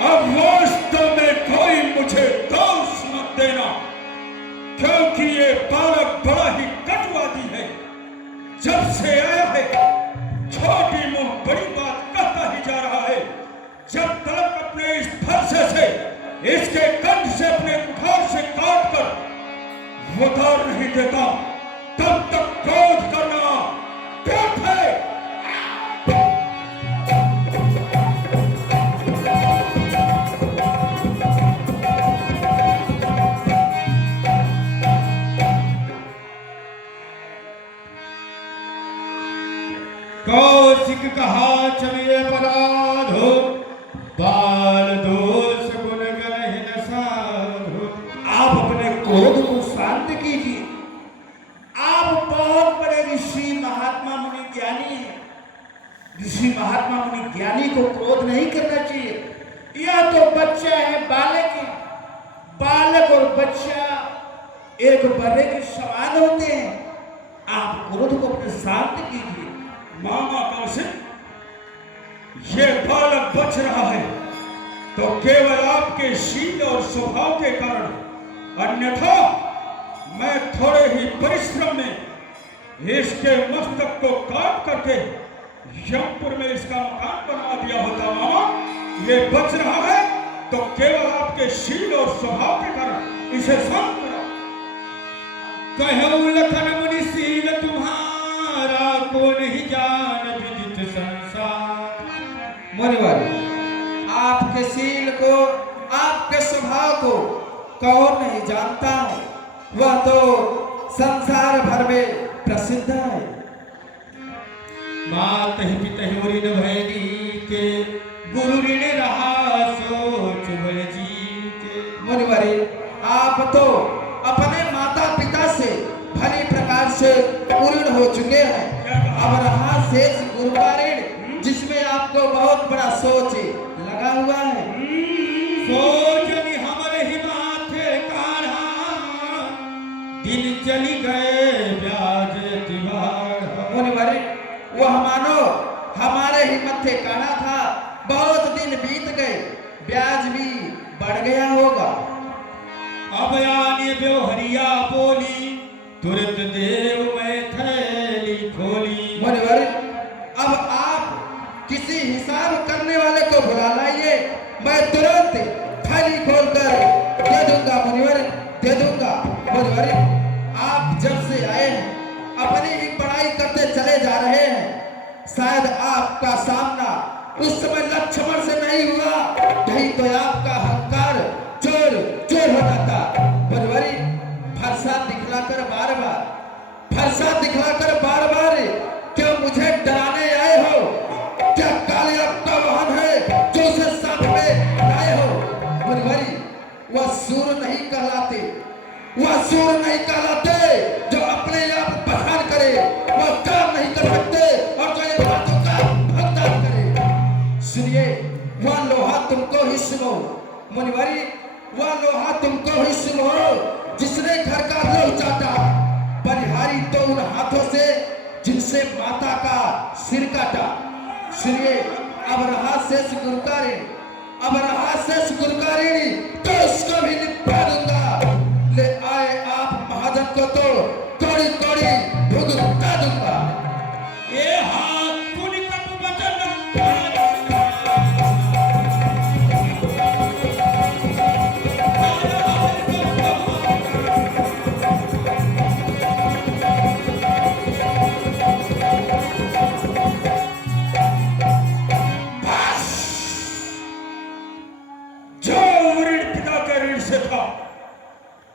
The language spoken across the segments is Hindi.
अब वास्तव में कोई मुझे दोष मत देना, क्योंकि ये बालक बड़ा ही कटुवादी है। जब से आया है छोटी मुंह बड़ी बात कहता ही जा रहा है। जब तक अपने इस फरसे से इसके कंठ से अपने कुठार से काट कर उतार नहीं देता, तब तक क्रोध करना व्यर्थ है। कौशिक कहा चलिए अपराध हो, बाल दोष गुण गलहिन साधो। आप अपने क्रोध को शांत कीजिए। आप बहुत बड़े ऋषि महात्मा मुनि ज्ञानी हैं। ऋषि महात्मा मुनि ज्ञानी को क्रोध नहीं करना चाहिए। यह तो बच्चा है, बालक है। बालक और बच्चा एक बड़े के समान होते हैं। आप क्रोध को अपने शांत कीजिए। मामा कौशिक, ये बालक बच रहा है तो केवल आपके शील और स्वभाव के कारण, अन्यथा मैं थोड़े ही परिश्रम में इसके मस्तक को काट करके यमपुर में इसका मकान बना दिया होता। मामा, ये बच रहा है तो केवल आपके शील और स्वभाव के कारण। इसे शांत करो। कहूँ लखन मुनि शील तुम्हारा, को नहीं जान विदित संसार। मुनिवर, आपके शील को, आपके स्वभाव को कौन नहीं जानता है। वह तो संसार भर में प्रसिद्ध है। मात ही पिता ही ऋण भैली के, गुरु ऋण रहा सोच भय जी के। मुनिवर, आप तो अपने माता पिता से भली प्रकार से पूर्ण हो चुके हैं। अब रहा शेष गुरु का ऋण, जिसमें आपको बहुत बड़ा सोच लगा हुआ है। सोच हमारे ही माथे काढ़ा, दिन चली गए ब्याज तिवाड़। मुनिवर, वह मानो हमारे ही मत्थे काढ़ा था। बहुत दिन बीत गए, ब्याज भी बढ़ गया होगा। अब आने व्यवहरिया बोली, तुरंत देव में थैली खोली। मुनिवर, अब आप किसी हिसाब करने वाले को बुला लाइए। मैं तुरंत थैली खोलकर दे दूंगा। मुनिवर, दे दूंगा। मुनिवर, आप जब से आए हैं अपनी ही पढ़ाई करते चले जा रहे हैं। शायद आपका सामना उस समय लक्ष्मण से नहीं हुआ, नहीं तो आपका अहंकार चोर चोर हो जाता। मुनिवर, फरसा दिखलाकर बार बार, फरसा दिखलाकर बार बार क्या मुझे डराने आए हो? क्या काले आपका वाहन है जो उसे साथ में लाए हो? मुनिवर, वह सूर नहीं कहलाते, वह सूर नहीं कहलाते जो अपने आप बखान करे। वह काम नहीं कर सकते और जो ये बातों का भुगतान करे। सुनिए, वह लोहा तुमको ही सुनो। मुनिवर, वह लोहा तुमको ही सुनो जिसने घर का लोह चाटा। बलिहारी तो उन हाथों से जिनसे माता का सिर काटा। सुनिए, अब रहा शेष गुरु का ऋण, अब रहा शेष गुरु का ऋण, तो उसको भी निपटा दूंगा। ले आए आप महाजन को तो कौड़ी कौड़ी भुगता दूंगा। ये हाथ पुनि कप बचन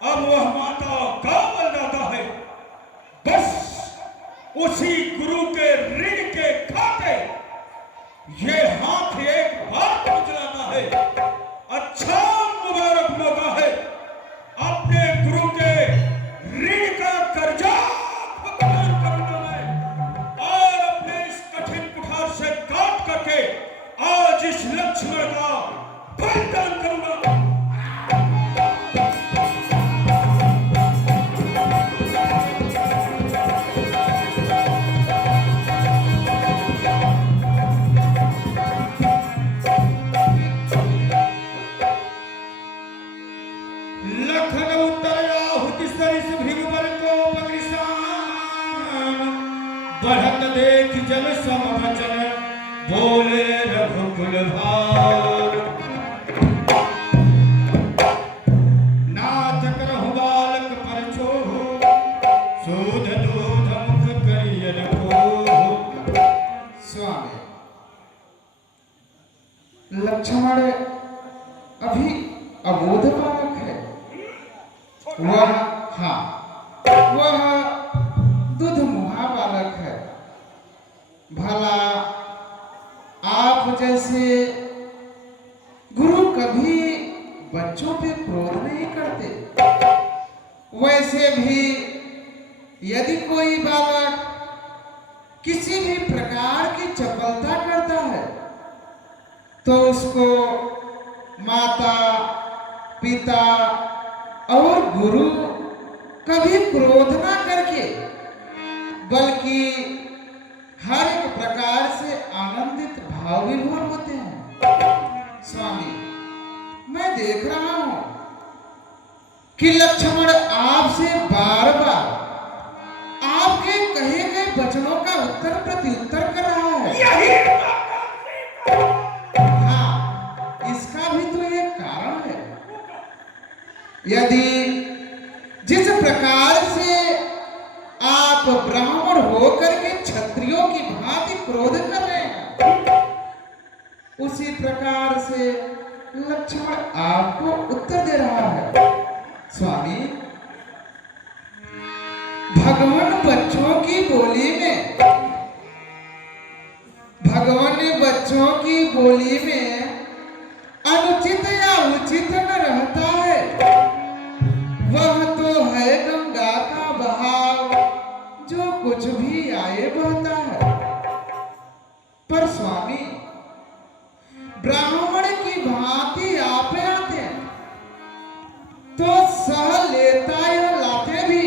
अब वह माता का बन जाता है। बस उसी गुरु के ऋण के खाते ये हाथ एक बार पहुंच जाता है। अच्छा मुबारक मौका है अपने गुरु के ऋण का कर्जा भुगतान करूंगा मैं, और अपने इस कठिन कुठार से काट करके आज इस लक्ष्मण का बलिदान करूंगा। लक्ष्मण अभी अबोध बालक है। वह दुधमुहा बालक है। भला आप जैसे गुरु कभी बच्चों पे क्रोध नहीं करते। वैसे भी यदि कोई बालक किसी भी प्रकार की चपलता करता है तो उसको माता पिता और गुरु कभी क्रोध ना करके बल्कि हर एक प्रकार से आनंदित भाव विभोर होते हैं। स्वामी, मैं देख रहा हूं कि लक्ष्मण आपसे बार बार आपके कहे गए वचनों का उत्तर प्रत्युत्तर कर रहा है। हाँ, इसका भी तो एक कारण है। यदि जिस प्रकार से आप ब्राह्मण होकर के क्षत्रियों की भांति क्रोध कर रहे हैं, उसी प्रकार से लक्ष्मण आपको उत्तर दे रहा है। स्वामी, भगवान बच्चों की बोली में अनुचित या उचित न रहता है। वह तो है गंगा का बहाव, जो कुछ भी आए बहता है। पर स्वामी, ब्राह्मण की भांति आप आते हैं तो सह लेता या लाते भी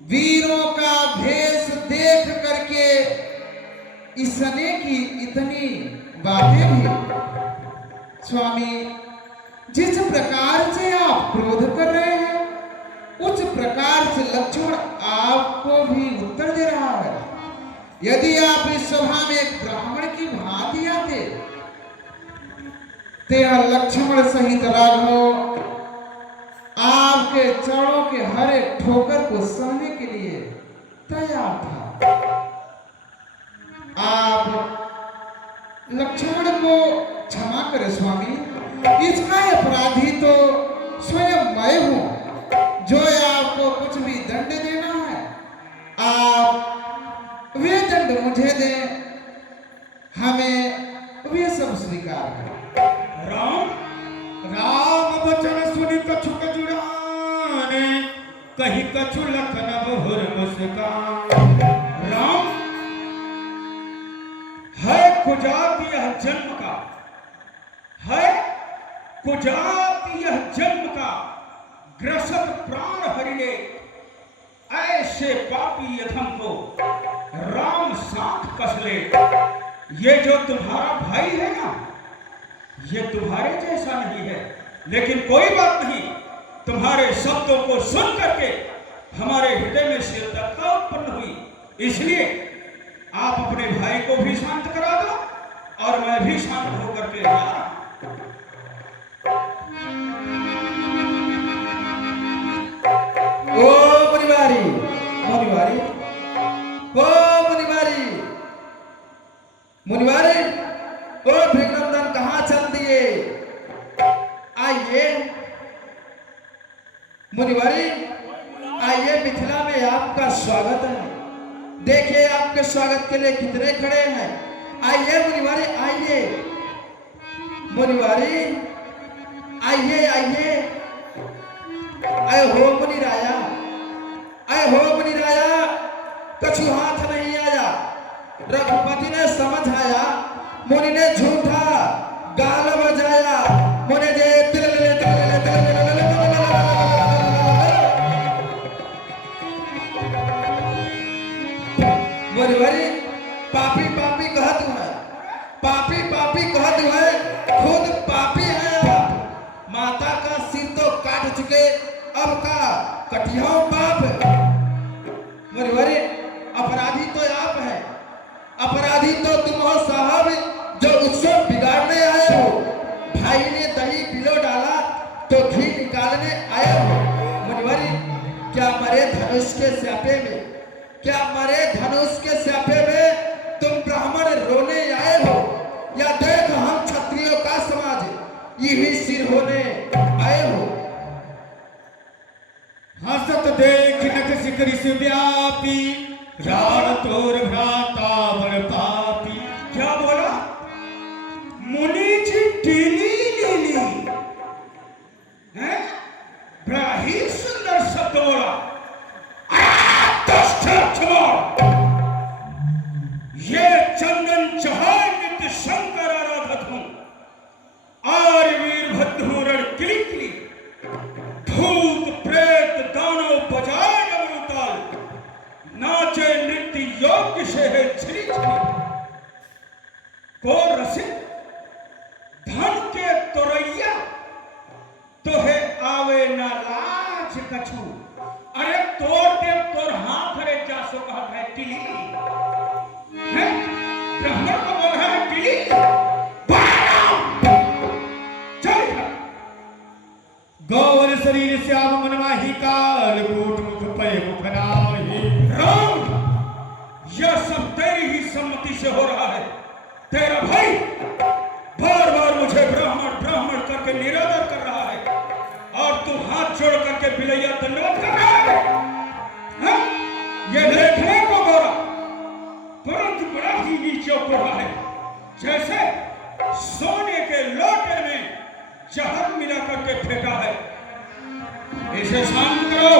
वीरों का भेष देख करके इसने की इतनी बातें भी। स्वामी, जिस प्रकार से आप क्रोध कर रहे हैं उस प्रकार से लक्ष्मण आपको भी उत्तर दे रहा है। यदि आप इस सभा में एक ब्राह्मण की भांति आते तो लक्ष्मण सहित राघव आपके चरणों के हर एक ठोकर को सहने के लिए तैयार था। आप लक्ष्मण को क्षमा करें स्वामी, इसका अपराधी तो स्वयं मैं हूं। जो आपको कुछ भी दंड देना है आप वे दंड मुझे दें, हमें वे सब स्वीकार है। राम वचन सुनि कछु जुड़ाने, कही कछु लखन बहुर मुस्कान। राम है कुजात यह जन्म का, है कुजात यह जन्म का, ग्रसत प्राण हरिले ऐसे पापी यधम को राम साथ कस ले। ये जो तुम्हारा भाई है ना, ये तुम्हारे जैसा नहीं है, लेकिन कोई बात नहीं। तुम्हारे शब्दों को सुन करके हमारे हृदय में शीतलता उत्पन्न हुई, इसलिए आप अपने भाई को भी शांत करा दो और मैं भी शांत होकर के जा रहा हूं। ओ मुनिवारी, मुनिवारी, ओ मुनिवारी, मुनिवारी, ओ भृगनंदन कहाँ चल दिए? आइए मुनिवारी, आइए, मिथिला में आपका स्वागत है। देखिए आपके स्वागत के लिए कितने खड़े हैं। आइए मुनिवारी, आइए मुनिवारी, आइए आइए। आए हो मुनिराया, आए हो मुनिराया, कछु हाथ नहीं आया। रघुपति ने समझ आया, मुनि ने झूठा गाल बजाया। मुनि जे मुनिवारी, पापी पापी कहत है, पापी पापी कहत है, खुद पापी है आप। माता का सिर तो काट चुके, अब का कटियाओं पाप। मुनिवारी, अपराधी तो आप हैं, अपराधी तो तुम हो साहब, जो उत्सव बिगाड़ने आए हो। भाई ने दही पिलो डाला तो घी निकालने आए हो। मुनिवारी, क्या मरे धनुष के स्यापे में, क्या मरे धनुष के स्यापे में तुम ब्राह्मण रोने आए हो, या देख हम की ही सिर होने आए हो। हसत देख नख शिखरिस व्यापी, राण तोर भ्राता बड़ पापी। क्या बोला? मुनि जी टीली लीली हैं? बड़ा ही सुंदर शब्द बोला। ये चंदन चढ़ाए नित्य शंकर आराधक हूं। आर्य वीरभद्र रण किली किली, भूत प्रेत दानव बजाए डमरूताल, नाचे नृत्य योग्य से है छिली छिली। को रसिक धन के तोरैया, तो है आवे ना लाज कछु। अरे तोड़ दे तोर हाथ रे जासो कहत है टिली है। ब्राह्मण को बोल रहा है टिली। चल गौर शरीर श्याम मन माही, काल कूट मुख पे मुख नाहि। राम, यह सब तेरी ही सम्मति से हो रहा है। तेरा भाई बार बार मुझे ब्राह्मण ब्राह्मण करके निरादर कर रहा है, और तू हाथ जोड़ करके बिलैया दंडवत कर रहा है। हाँ? ये देखने को गोरा, परंतु बड़ा ही नीचे उतर रहा है, जैसे सोने के लोटे में जहर मिला करके फेंका है। इसे शांत करो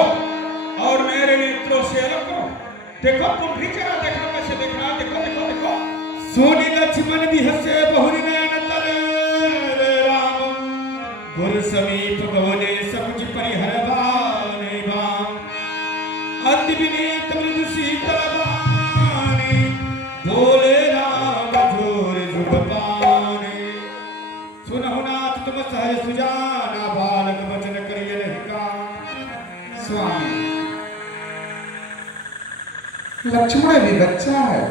और मेरे नेत्रों से अलग करो। देखो, तुम भी जरा देखो कैसे देख रहा है। देखो देखो देखो। सोनी लक्ष्मण भी हसे बहुरी नयन तले, राम गुर समीप गवने सकुच परिहरवाने बाम। अति विनीत मृदु शीतल बाणी, बोले राम जोर जुग पाने। सुनहु नाथ तुम सहज सुजाना, बालक वचन करिय नहीं काम। स्वामी, लक्ष्मण भी बच्चा है,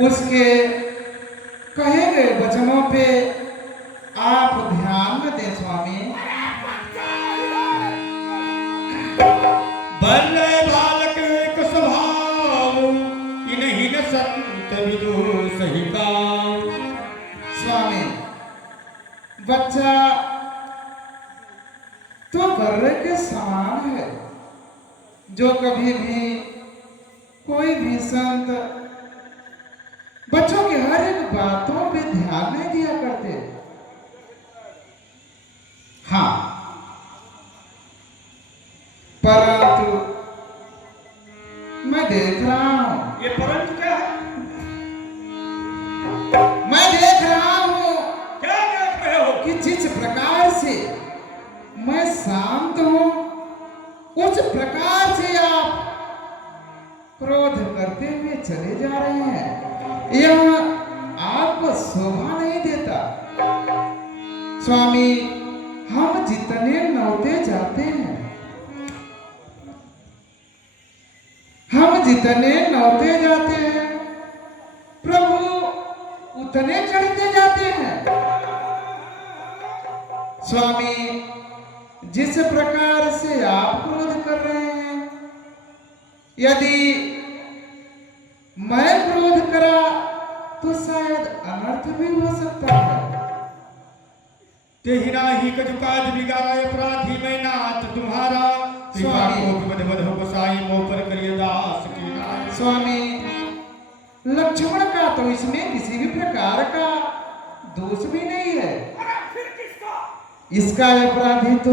उसके कहे गए वचनों पे आप ध्यान न दें स्वामी। बल्ले बालक एक स्वभाव, इन्हीं न संत विदु सही गाँव। स्वामी, बच्चा तो बर्रे के समान है, जो कभी भी कोई भी संत बच्चों की हर एक बातों पे ध्यान नहीं दिया करते। हाँ, परंतु मैं देख रहा हूं। ये परंतु क्या है? मैं देख रहा हूं क्या देख रहे हो? कि जिस प्रकार से मैं शांत हूं, उस प्रकार से आप क्रोध करते हुए चले जा रहे हैं। यह आपको शोभा नहीं देता। स्वामी, हम जितने नौते जाते हैं, हम जितने नौते जाते हैं, प्रभु उतने चढ़ते जाते हैं। स्वामी, जिस प्रकार से आप क्रोध कर रहे हैं, यदि मैं क्रोध करा तो शायद अनर्थ भी हो सकता है। तेहि नाहि कछु काज बिगाड़े, अपराधी मैं नाथ तुम्हारा। कृपा स्वामी। को बद बद हो गोसाई, मोह पर करिए दास की नाय। स्वामी, लक्ष्मण का तो इसमें किसी भी प्रकार का दोष भी नहीं है। अरे फिर किसका? इसका अपराधी तो